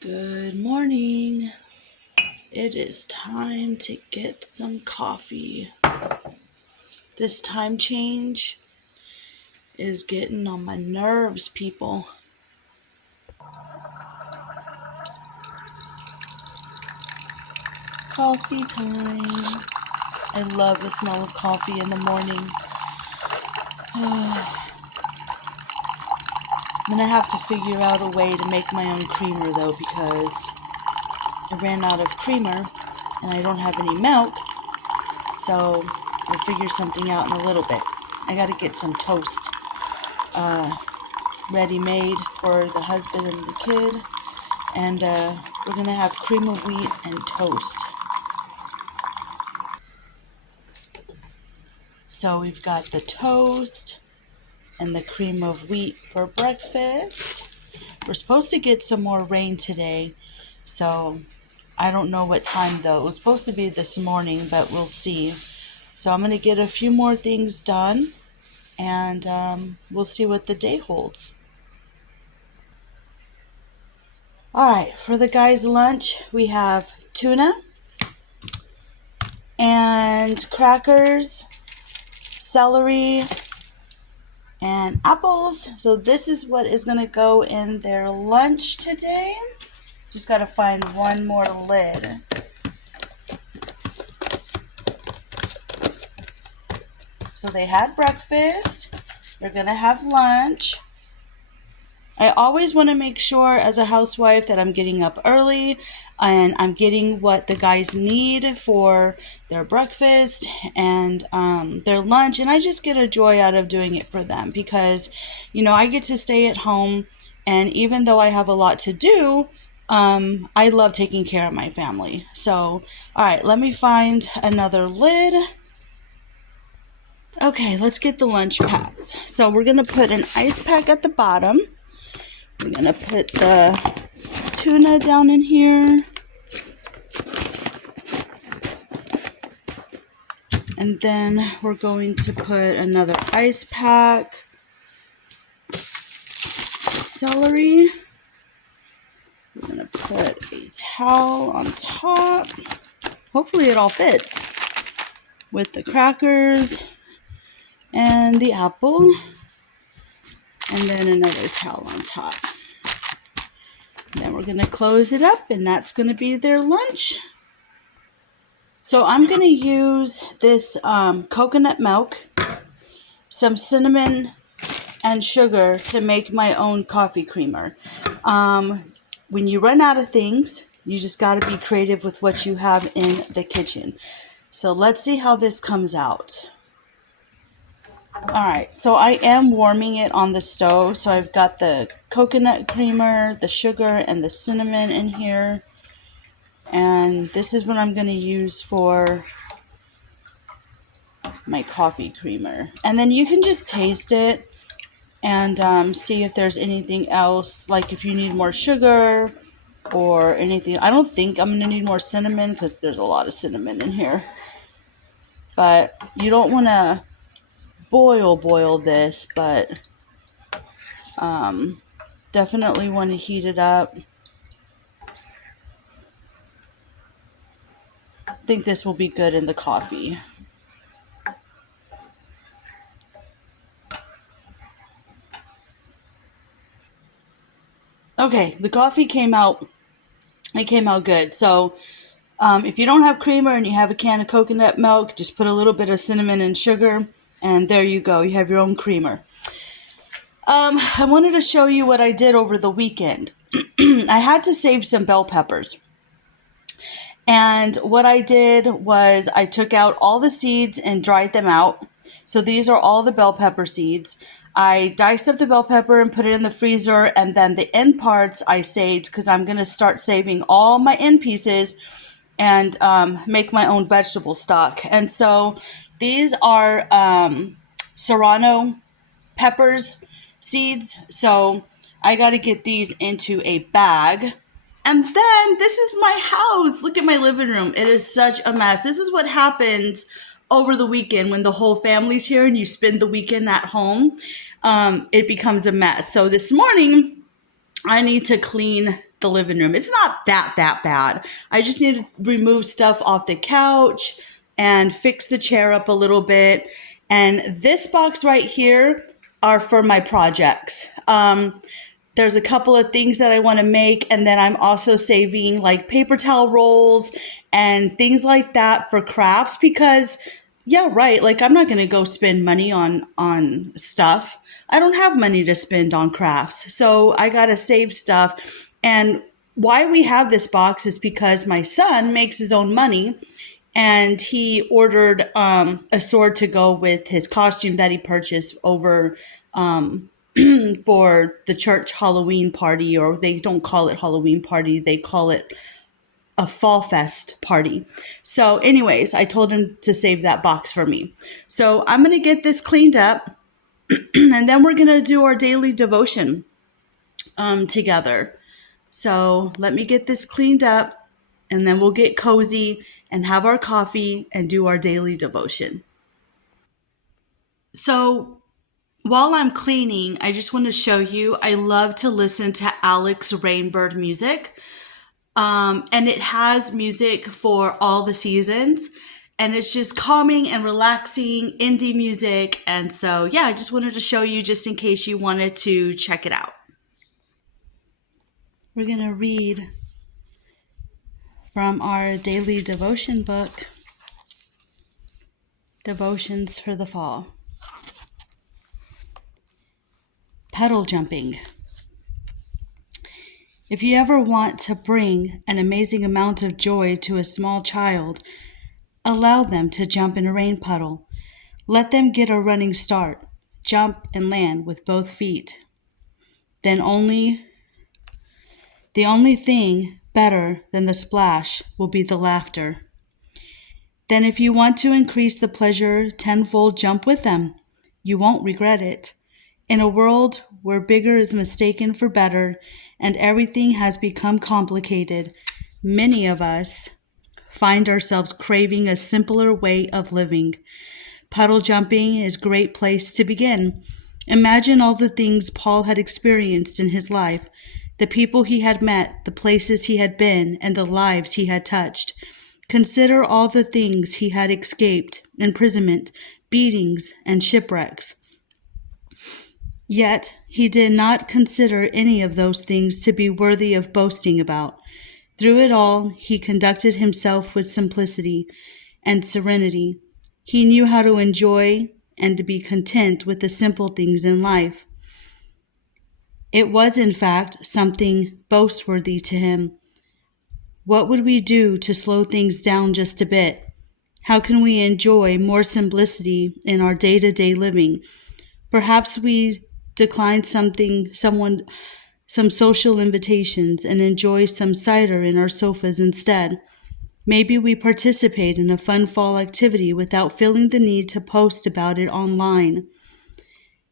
Good morning. It is time to get some coffee. This time change is getting on my nerves, people. Coffee time. I love the smell of coffee in the morning. I'm gonna have to figure out a way to make my own creamer though, because I ran out of creamer and I don't have any milk, so I'll figure something out in a little bit. I gotta get some toast ready-made for the husband and the kid, and we're gonna have cream of wheat and toast. So we've got the toast and the cream of wheat for breakfast. We're supposed to get some more rain today, so I don't know what time though. It was supposed to be this morning, but we'll see. So I'm gonna get a few more things done, and we'll see what the day holds. Alright, for the guys' lunch, we have tuna and crackers, celery, and apples. So this is what is going to go in their lunch today. Just got to find one more lid. So they had breakfast. They're going to have lunch. I always want to make sure as a housewife that I'm getting up early and I'm getting what the guys need for their breakfast and their lunch. And I just get a joy out of doing it for them because, you know, I get to stay at home. And even though I have a lot to do, I love taking care of my family. So, all right, let me find another lid. Okay, let's get the lunch packed. So we're going to put an ice pack at the bottom. We're going to put the tuna down in here. And then we're going to put another ice pack. Celery. We're going to put a towel on top. Hopefully it all fits. With the crackers and the apple. And then another towel on top. Then we're going to close it up, and that's going to be their lunch. So I'm going to use this coconut milk, some cinnamon, and sugar to make my own coffee creamer. When you run out of things, you just got to be creative with what you have in the kitchen. So let's see how this comes out. Alright, so I am warming it on the stove. So I've got the coconut creamer, the sugar, and the cinnamon in here. And this is what I'm going to use for my coffee creamer. And then you can just taste it and see if there's anything else, like if you need more sugar or anything. I don't think I'm going to need more cinnamon because there's a lot of cinnamon in here. But you don't want to boil this, but definitely want to heat it up. I think this will be good in the coffee. Okay, the coffee came out. It came out good. So if you don't have creamer and you have a can of coconut milk, just put a little bit of cinnamon and sugar, and there you go. You have your own creamer. I wanted to show you what I did over the weekend. I had to save some bell peppers. And what I did was I took out all the seeds and dried them out. So these are all the bell pepper seeds. I diced up the bell pepper and put it in the freezer, and then the end parts I saved because I'm going to start saving all my end pieces and make my own vegetable stock. And so these are serrano peppers seeds. So I got to get these into a bag. And then this is my house. Look at my living room. It is such a mess. This is what happens over the weekend when the whole family's here and you spend the weekend at home. It becomes a mess. So this morning I need to clean the living room. It's not that bad. I just need to remove stuff off the couch and fix the chair up a little bit. And this box right here are for my projects. There's a couple of things that I want to make, and then I'm also saving like paper towel rolls and things like that for crafts because yeah, right, like I'm not going to go spend money on stuff. I don't have money to spend on crafts. So I got to save stuff. And why we have this box is because my son makes his own money and he ordered a sword to go with his costume that he purchased over for the church Halloween party, or they don't call it Halloween party, they call it a fall fest party. So anyways, I told him to save that box for me. So I'm going to get this cleaned up and then we're going to do our daily devotion together. So let me get this cleaned up and then we'll get cozy and have our coffee and do our daily devotion. So while I'm cleaning, I just want to show you, I love to listen to Alex Rainbird music. And it has music for all the seasons. And it's just calming and relaxing indie music. And so, yeah, I just wanted to show you just in case you wanted to check it out. We're going to read from our daily devotion book, Devotions for the Fall. Puddle jumping. If you ever want to bring an amazing amount of joy to a small child, allow them to jump in a rain puddle. Let them get a running start. Jump and land with both feet. The only thing better than the splash will be the laughter. Then if you want to increase the pleasure tenfold, jump with them. You won't regret it. In a world where bigger is mistaken for better and everything has become complicated, many of us find ourselves craving a simpler way of living. Puddle jumping is a great place to begin. Imagine all the things Paul had experienced in his life, the people he had met, the places he had been, and the lives he had touched. Consider all the things he had escaped: imprisonment, beatings, and shipwrecks. Yet he did not consider any of those things to be worthy of boasting about. Through it all, he conducted himself with simplicity and serenity. He knew how to enjoy and to be content with the simple things in life. It was, in fact, something boastworthy to him. What would we do to slow things down just a bit? How can we enjoy more simplicity in our day-to-day living? Perhaps we decline some social invitations and enjoy some cider in our sofas instead. Maybe we participate in a fun fall activity without feeling the need to post about it online.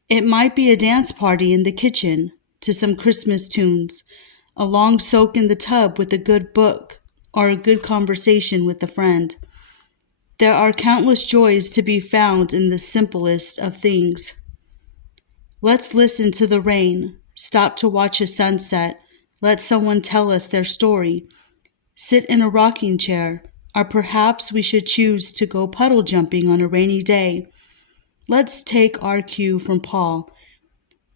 It might be a dance party in the kitchen to some Christmas tunes, a long soak in the tub with a good book, or a good conversation with a friend. There are countless joys to be found in the simplest of things. Let's listen to the rain, stop to watch a sunset, let someone tell us their story, sit in a rocking chair, or perhaps we should choose to go puddle jumping on a rainy day. Let's take our cue from Paul.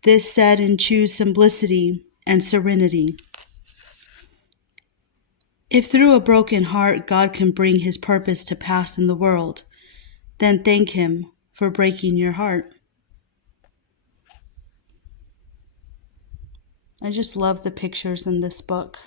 This said and choose simplicity and serenity. If through a broken heart God can bring his purpose to pass in the world, then thank him for breaking your heart. I just love the pictures in this book.